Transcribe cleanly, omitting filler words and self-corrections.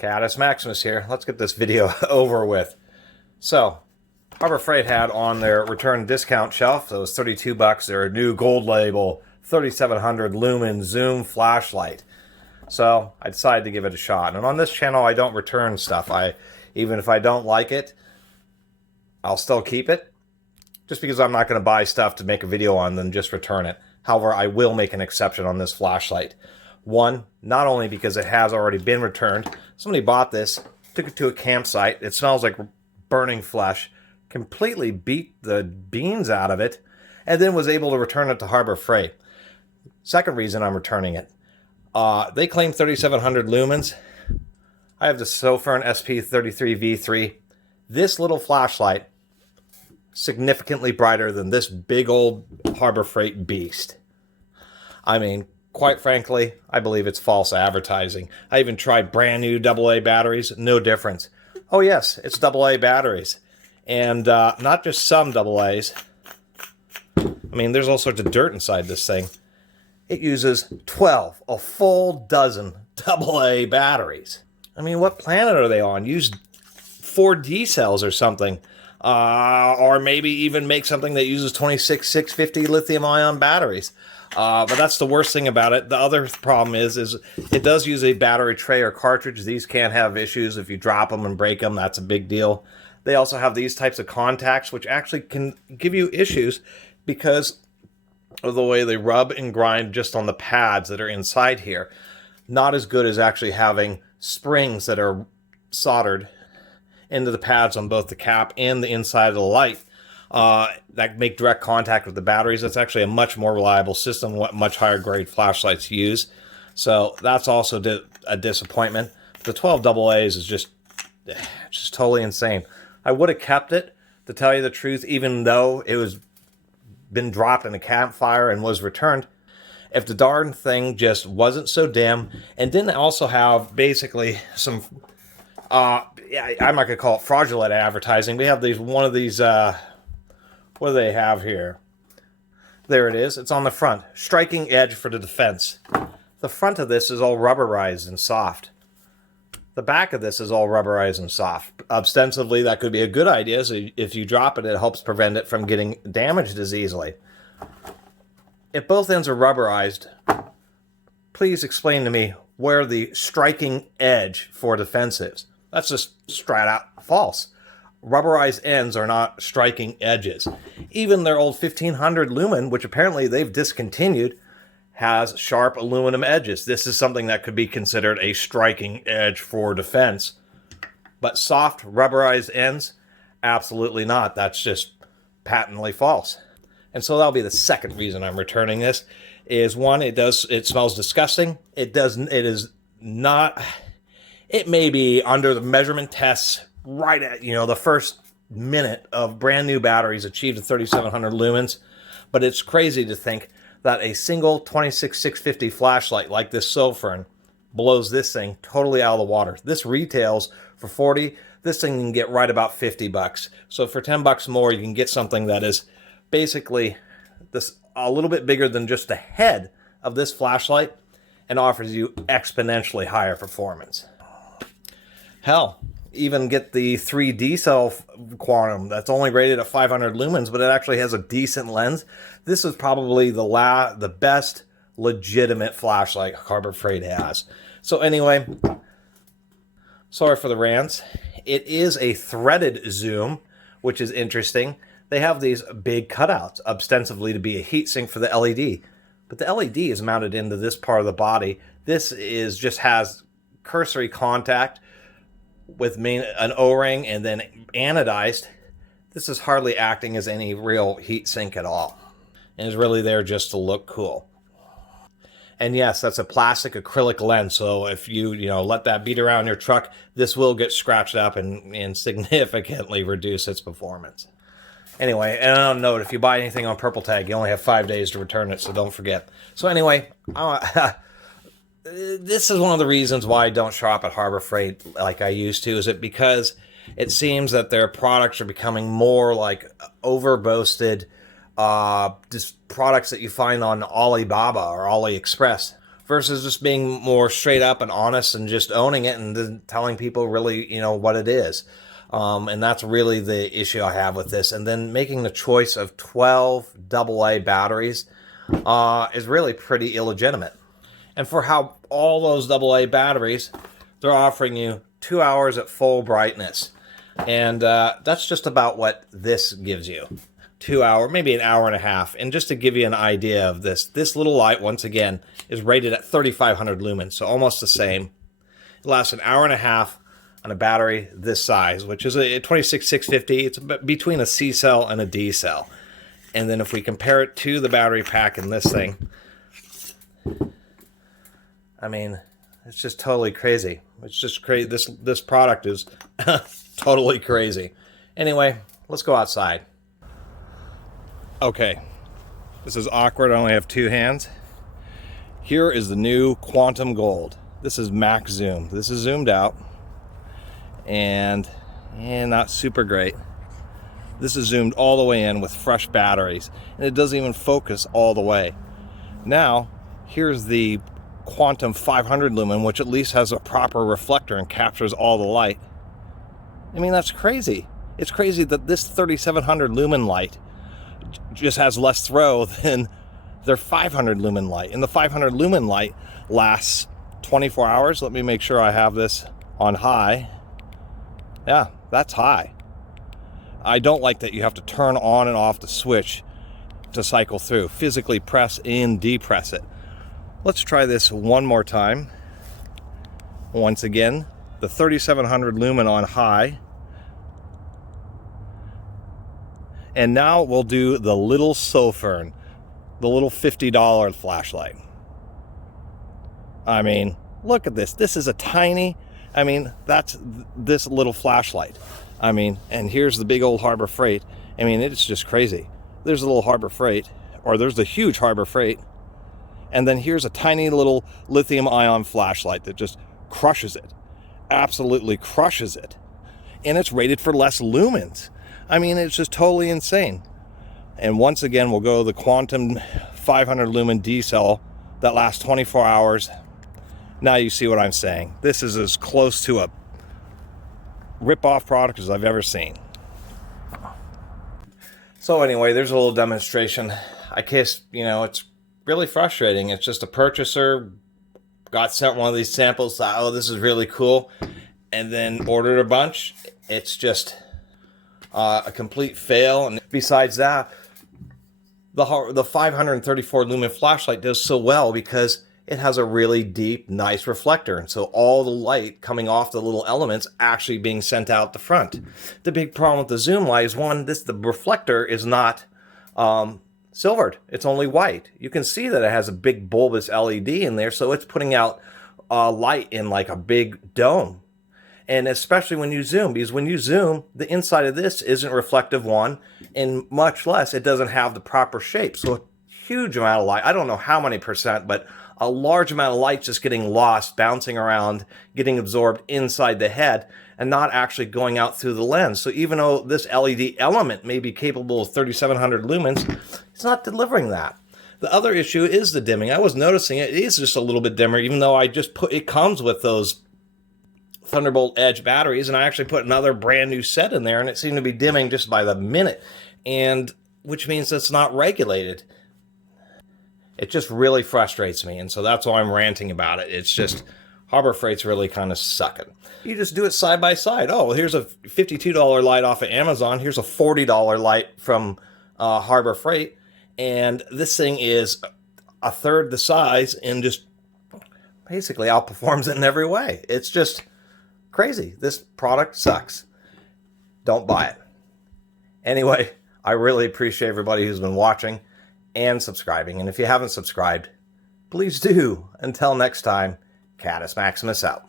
Catus Maximus here. Let's get this video over with. So, Harbor Freight had on their return discount shelf, so it was 32 bucks, their new gold label 3700 Lumen Zoom flashlight. So, I decided to give it a shot. And on this channel, I don't return stuff. Even if I don't like it, I'll still keep it. Just because I'm not going to buy stuff to make a video on, then just return it. However, I will make an exception on this flashlight. One, not only because it has already been returned. Somebody bought this, took it to a campsite. It smells like burning flesh. Completely beat the beans out of it. And then was able to return it to Harbor Freight. Second reason I'm returning it. They claim 3700 lumens. I have the Sofern SP33V3. This little flashlight, significantly brighter than this big old Harbor Freight beast. I mean, quite frankly, I believe it's false advertising. I even tried brand new AA batteries, no difference. Oh yes, it's AA batteries. And not just some AA's. I mean, there's all sorts of dirt inside this thing. It uses 12, a full dozen AA batteries. I mean, what planet are they on? Use 4D cells or something. Or maybe even make something that uses 26650 lithium-ion batteries. But that's the worst thing about it. The other problem is it does use a battery tray or cartridge. These can have issues if you drop them and break them. That's a big deal. They also have these types of contacts, which actually can give you issues because of the way they rub and grind just on the pads that are inside here. Not as good as actually having springs that are soldered into the pads on both the cap and the inside of the light that make direct contact with the batteries. That's actually a much more reliable system, what much higher grade flashlights use. So that's also a disappointment. The 12 AA's is just totally insane. I would have kept it, to tell you the truth, even though it was been dropped in a campfire and was returned, if the darn thing just wasn't so dim and didn't also have basically some I'm not going to call it fraudulent advertising. We have one of these, what do they have here? There it is. It's on the front. Striking edge for the defense. The front of this is all rubberized and soft. The back of this is all rubberized and soft. Ostensibly, that could be a good idea. So if you drop it, it helps prevent it from getting damaged as easily. If both ends are rubberized, please explain to me where the striking edge for defense is. That's just straight out false. Rubberized ends are not striking edges. Even their old 1500 Lumen, which apparently they've discontinued, has sharp aluminum edges. This is something that could be considered a striking edge for defense. But soft rubberized ends, absolutely not. That's just patently false. And so that'll be the second reason I'm returning this. Is one, it smells disgusting. It may be under the measurement tests right at, the first minute of brand new batteries achieved at 3700 lumens. But it's crazy to think that a single 26650 flashlight like this Sofern blows this thing totally out of the water. This retails for 40. This thing can get right about 50 bucks. So for 10 bucks more, you can get something that is basically a little bit bigger than just the head of this flashlight and offers you exponentially higher performance. Hell, even get the 3D cell quantum that's only rated at 500 lumens, but it actually has a decent lens. This is probably the best legitimate flashlight Harbor Freight has. So anyway, sorry for the rants. It is a threaded zoom, which is interesting. They have these big cutouts, ostensibly to be a heatsink for the LED. But the LED is mounted into this part of the body. This just has cursory contact with an O-ring and then anodized. This is hardly acting as any real heat sink at all. And is really there just to look cool. And yes, that's a plastic acrylic lens, so if you let that beat around your truck, this will get scratched up and significantly reduce its performance. Anyway, and on a note, if you buy anything on Purple Tag, you only have 5 days to return it, so don't forget. So anyway, this is one of the reasons why I don't shop at Harbor Freight like I used to. Is it because it seems that their products are becoming more like over-boasted, just products that you find on Alibaba or AliExpress versus just being more straight up and honest and just owning it and then telling people really, what it is. And that's really the issue I have with this. And then making the choice of 12 AA batteries is really pretty illegitimate. And for how all those AA batteries, they're offering you 2 hours at full brightness. And that's just about what this gives you. 2 hour, maybe an hour and a half. And just to give you an idea of this little light, once again, is rated at 3,500 lumens, so almost the same. It lasts an hour and a half on a battery this size, which is a 26650. It's between a C cell and a D cell. And then if we compare it to the battery pack in this thing, I mean, it's just totally crazy. It's just crazy. This product is totally crazy. Anyway, let's go outside. Okay, this is awkward. I only have two hands. Here is the new Quantum Gold. This is max zoom. This is zoomed out and not super great. This is zoomed all the way in with fresh batteries, and it doesn't even focus all the way. Now, here's the Quantum 500 lumen, which at least has a proper reflector and captures all the light. I mean, that's crazy. It's crazy that this 3700 lumen light just has less throw than their 500 lumen light. And the 500 lumen light lasts 24 hours. Let me make sure I have this on high. Yeah, that's high. I don't like that you have to turn on and off the switch to cycle through. Physically press and depress it. Let's try this one more time. Once again, the 3700 lumen on high. And now we'll do the little Sofern, the little $50 flashlight. I mean, look at this. This is a tiny, that's this little flashlight. And here's the big old Harbor Freight. It's just crazy. There's a little Harbor Freight, or there's the huge Harbor Freight. And then here's a tiny little lithium ion flashlight that just crushes it. Absolutely crushes it. And it's rated for less lumens. It's just totally insane. And once again, we'll go to the Quantum 500 lumen D cell that lasts 24 hours. Now you see what I'm saying. This is as close to a rip-off product as I've ever seen. So anyway, there's a little demonstration. I guess, it's really frustrating. It's just a purchaser got sent one of these samples, thought, oh, this is really cool, and then ordered a bunch. It's just a complete fail. And besides that, the 534 lumen flashlight does so well because it has a really deep, nice reflector. And so all the light coming off the little elements actually being sent out the front. The big problem with the zoom light is, one, the reflector is not silvered. It's only white. You can see that it has a big bulbous LED in there, so it's putting out light in like a big dome. And especially when you zoom, because when you zoom, the inside of this isn't reflective, one, and much less, it doesn't have the proper shape. So a huge amount of light, I don't know how many percent, but a large amount of light just getting lost, bouncing around, getting absorbed inside the head, and not actually going out through the lens. So even though this LED element may be capable of 3,700 lumens, it's not delivering that. The other issue is the dimming. I was noticing it is just a little bit dimmer, even though I just it comes with those Thunderbolt Edge batteries, and I actually put another brand new set in there, and it seemed to be dimming just by the minute, and which means it's not regulated. It just really frustrates me, and so that's why I'm ranting about it. It's just Harbor Freight's really kind of sucking. You just do it side by side. Oh, well, here's a $52 light off of Amazon. Here's a $40 light from Harbor Freight, and this thing is a third the size and just basically outperforms it in every way. It's just crazy. This product sucks. Don't buy it. Anyway, I really appreciate everybody who's been watching and subscribing. And if you haven't subscribed, please do. Until next time, Catus Maximus out.